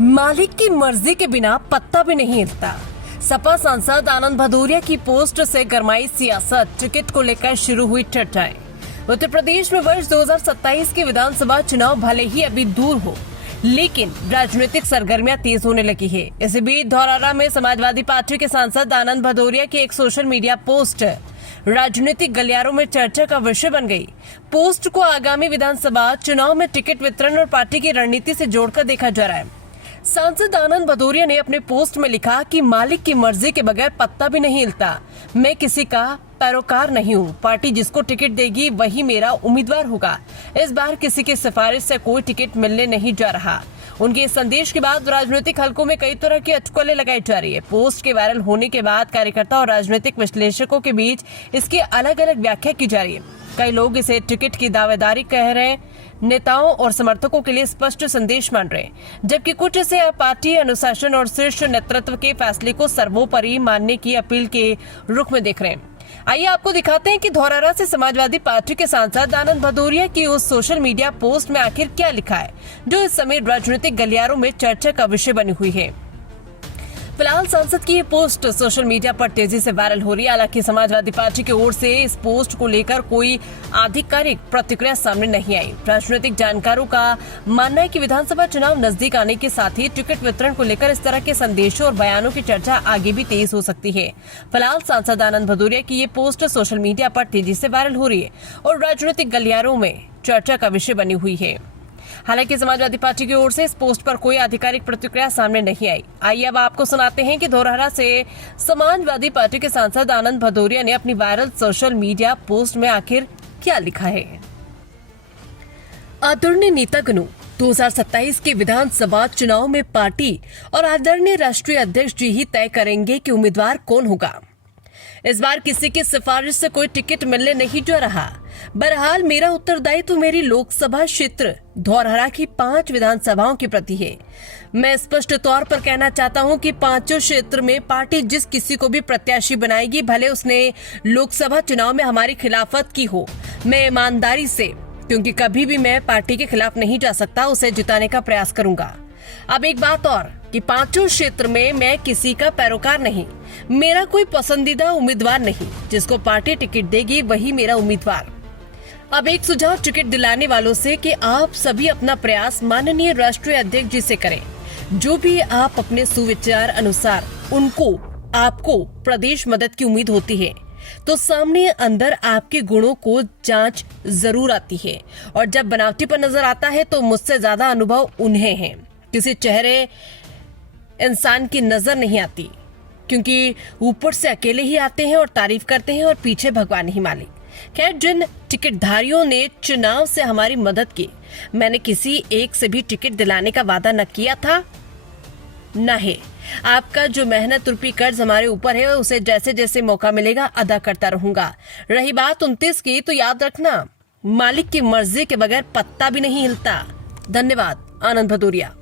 मालिक की मर्जी के बिना पत्ता भी नहीं हिलता। सपा सांसद आनंद भदौरिया की पोस्ट से गरमाई सियासत, टिकट को लेकर शुरू हुई चर्चाएं। उत्तर प्रदेश में वर्ष 2027 के विधानसभा चुनाव भले ही अभी दूर हो, लेकिन राजनीतिक सरगर्मियां तेज होने लगी है। इसी बीच धौरहरा में समाजवादी पार्टी के सांसद आनंद भदौरिया की एक सोशल मीडिया पोस्ट राजनीतिक गलियारों में चर्चा का विषय बन गई। पोस्ट को आगामी विधानसभा चुनाव में टिकट वितरण और पार्टी की रणनीति से जोड़कर देखा जा रहा है। सांसद आनंद भदौरिया ने अपने पोस्ट में लिखा कि मालिक की मर्जी के बगैर पत्ता भी नहीं हिलता। मैं किसी का पैरोकार नहीं हूँ। पार्टी जिसको टिकट देगी वही मेरा उम्मीदवार होगा। इस बार किसी की सिफारिश से कोई टिकट मिलने नहीं जा रहा। उनके इस संदेश के बाद राजनीतिक हलकों में कई तरह की अटकलें लगाई जा रही है। पोस्ट के वायरल होने के बाद कार्यकर्ता और राजनीतिक विश्लेषकों के बीच इसकी अलग अलग व्याख्या की जा रही है। कई लोग इसे टिकट की दावेदारी कह रहे हैं, नेताओं और समर्थकों के लिए स्पष्ट संदेश मान रहे हैं, जबकि कुछ इसे पार्टी अनुशासन और शीर्ष नेतृत्व के फैसले को सर्वोपरि मानने की अपील के रुख में देख रहे हैं। आइए आपको दिखाते हैं कि धौरहरा से समाजवादी पार्टी के सांसद आनंद भदौरिया की उस सोशल मीडिया पोस्ट में आखिर क्या लिखा है, जो इस समय राजनीतिक गलियारों में चर्चा का विषय बनी हुई है। फिलहाल सांसद की ये पोस्ट सोशल मीडिया पर तेजी से वायरल हो रही है। हालांकि समाजवादी पार्टी की ओर से इस पोस्ट को लेकर कोई आधिकारिक प्रतिक्रिया सामने नहीं आई। राजनीतिक जानकारों का मानना है कि विधानसभा चुनाव नजदीक आने के साथ ही टिकट वितरण को लेकर इस तरह के संदेशों और बयानों की चर्चा आगे भी तेज हो सकती है। फिलहाल सांसद आनंद भदौरिया की ये पोस्ट सोशल मीडिया पर तेजी से वायरल हो रही है और राजनीतिक गलियारों में चर्चा का विषय बनी हुई है। हालांकि समाजवादी पार्टी की ओर से इस पोस्ट पर कोई आधिकारिक प्रतिक्रिया सामने नहीं आई। आइए अब आपको सुनाते हैं कि धौरहरा से समाजवादी पार्टी के सांसद आनंद भदौरिया ने अपनी वायरल सोशल मीडिया पोस्ट में आखिर क्या लिखा है। आदरणीय नेतागणों, 2027 के विधानसभा चुनाव में पार्टी और आदरणीय राष्ट्रीय अध्यक्ष जी ही तय करेंगे कि उम्मीदवार कौन होगा। इस बार किसी की सिफारिश से कोई टिकट मिलने नहीं जा रहा। बहरहाल मेरा उत्तरदायित्व मेरी लोकसभा क्षेत्र धौरहरा की 5 विधानसभाओं के प्रति है। मैं स्पष्ट तौर पर कहना चाहता हूं कि 5 क्षेत्र में पार्टी जिस किसी को भी प्रत्याशी बनाएगी, भले उसने लोकसभा चुनाव में हमारी खिलाफत की हो, मैं ईमानदारी से, क्योंकि कभी भी मैं पार्टी के खिलाफ नहीं जा सकता, उसे जिताने का प्रयास करूंगा। अब एक बात और कि 5 क्षेत्र में मैं किसी का पैरोकार नहीं, मेरा कोई पसंदीदा उम्मीदवार नहीं। जिसको पार्टी टिकट देगी वही मेरा उम्मीदवार। अब एक सुझाव टिकट दिलाने वालों से कि आप सभी अपना प्रयास माननीय राष्ट्रीय अध्यक्ष जी से करें। जो भी आप अपने सुविचार अनुसार उनको आपको प्रदेश मदद की उम्मीद होती है, तो सामने अंदर आपके गुणों को जांच जरूर आती है, और जब बनावटीपन नजर आता है तो मुझसे ज्यादा अनुभव उन्हें है। किसी चेहरे इंसान की नजर नहीं आती, क्योंकि ऊपर से अकेले ही आते हैं और तारीफ करते हैं और पीछे भगवान ही मालिक। खैर, जिन टिकटधारियों ने चुनाव से हमारी मदद की, मैंने किसी एक से भी टिकट दिलाने का वादा न किया था न है। आपका जो मेहनत रूपी कर्ज हमारे ऊपर है, उसे जैसे जैसे मौका मिलेगा अदा करता रहूंगा। रही बात 29 की, तो याद रखना, मालिक की मर्जी के बगैर पत्ता भी नहीं हिलता। धन्यवाद। आनंद भदौरिया।